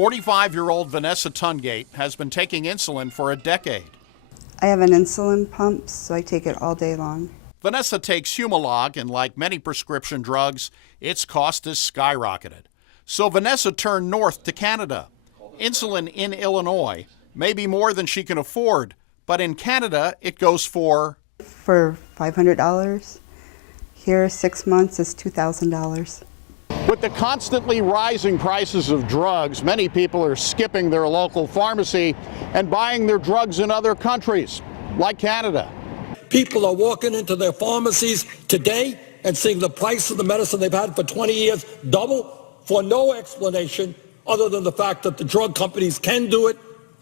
45-year-old Vanessa Tungate has been taking insulin for a decade. I have an insulin pump, so I take it all day long. Vanessa takes Humalog, and like many prescription drugs, its cost has skyrocketed. So Vanessa turned north to Canada. Insulin in Illinois may be more than she can afford, but in Canada it goes for $500. Here, 6 months is $2,000. With the constantly rising prices of drugs, many people are skipping their local pharmacy and buying their drugs in other countries, like Canada. People are walking into their pharmacies today and seeing the price of the medicine they've had for 20 years double for no explanation other than the fact that the drug companies can do it,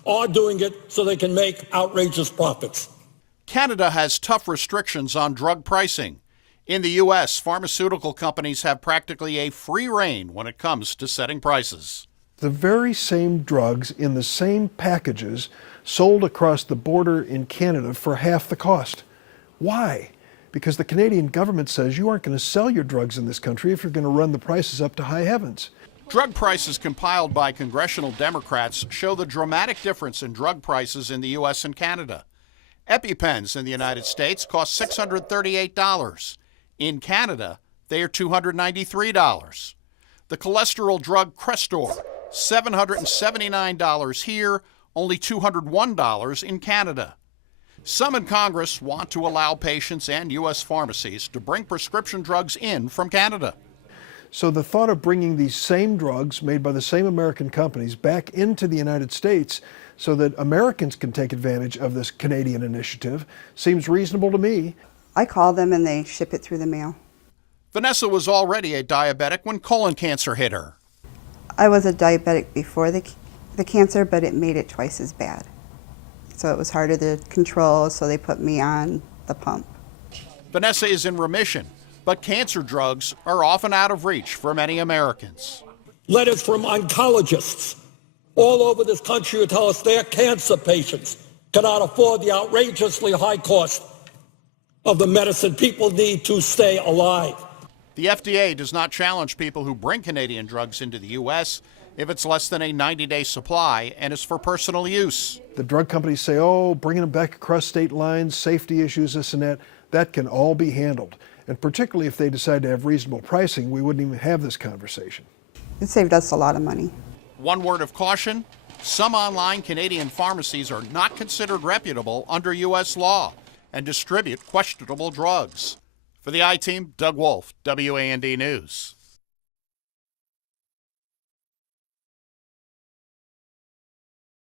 are doing it, so they can make outrageous profits. Canada has tough restrictions on drug pricing. In the U.S., pharmaceutical companies have practically a free rein when it comes to setting prices. The very same drugs in the same packages sold across the border in Canada for half the cost. Why? Because the Canadian government says you aren't going to sell your drugs in this country if you're going to run the prices up to high heavens. Drug prices compiled by congressional Democrats show the dramatic difference in drug prices in the U.S. and Canada. EpiPens in the United States cost $638. In Canada, they are $293. The cholesterol drug Crestor, $779 here, only $201 in Canada. Some in Congress want to allow patients and U.S. pharmacies to bring prescription drugs in from Canada. So the thought of bringing these same drugs made by the same American companies back into the United States so that Americans can take advantage of this Canadian initiative seems reasonable to me. I call them and they ship it through the mail. Vanessa was already a diabetic when colon cancer hit her. I was a diabetic before the cancer, but it made it twice as bad. So it was harder to control, so they put me on the pump. Vanessa is in remission, but cancer drugs are often out of reach for many Americans. Letters from oncologists all over this country who tell us their cancer patients cannot afford the outrageously high cost of the medicine people need to stay alive. The FDA does not challenge people who bring Canadian drugs into the U.S. if it's less than a 90-day supply and is for personal use. The drug companies say, oh, bringing them back across state lines, safety issues, this and that can all be handled. And particularly if they decide to have reasonable pricing, we wouldn't even have this conversation. It saved us a lot of money. One word of caution, some online Canadian pharmacies are not considered reputable under U.S. law and distribute questionable drugs. For the I-Team, Doug Wolfe, WAND News.